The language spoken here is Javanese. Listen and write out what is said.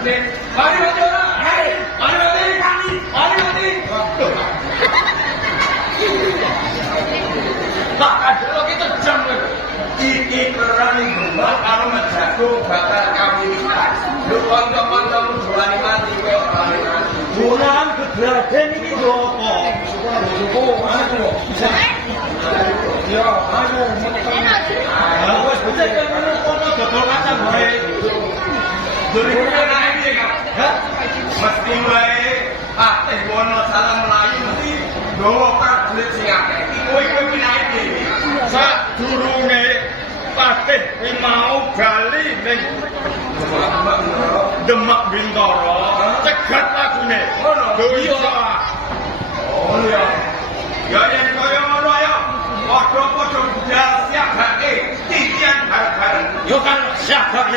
Mari mati ora. Mari mati kami. Mari mati. Pak kadang kita jam iki kerani mbak karo mejago bakal kami nikah. Lho kanca-kancamu dolani mati kowe ora mati. Bulan kedraden iki lho apa? Oh, anu. Ya, anu. Wes becek ngono kono dodol kacang wae. Duri naik iki kan. Hah? Mesti wae akeh wono salam melayu mesti nggawa prajurit sing akeh. Iki kowe pinae iki. Sadurunge Patih kuwi mau bali ning Demak Bintara, cegat lagune. Ngono. Iya. Oh iya. Ya yen kaya ngono ya. Padha-padha budal siap gake titian bareng-bareng. Yo kan siap gak